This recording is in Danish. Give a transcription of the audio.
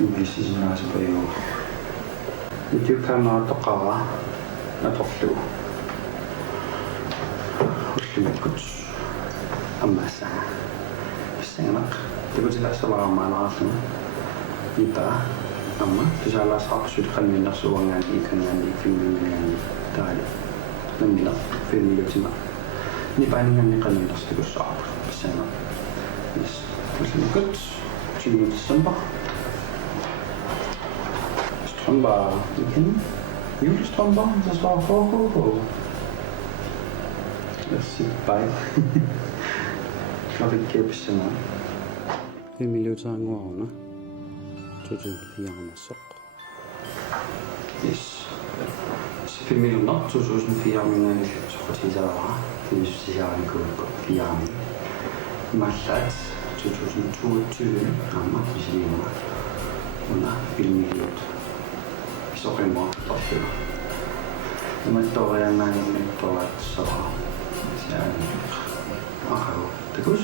Isiginnaarluarisi. Ajuusaarutigilaarpara atorlugu. Ullumikkut ammaassaga. Pissanganaq tikutilassavaraamaanaralluma. Nipaa amma tusaalaasaqsut qanniinnersuangaani ikangaani filmiliorninni taali. Nammina filmiliuutiga. Nipaaningaanni qanniinnerstikussaapu. Pissanganaq. Yes. Ullumikkut December. Strømper igen. Julestrømper, der står ho. Lad os se bare. Klokke kæbsene. Filmiliutarangorna. 2004 Yes. Filmiliorama 2004 soqutisaraa. Filmiliorama 4 Mallat 2022 amma misiliineruvoq. Una filmiliut. Soqimmo torlugu. Imattoriannaanimmittorat soqa. Siaani. Aqagu. Takus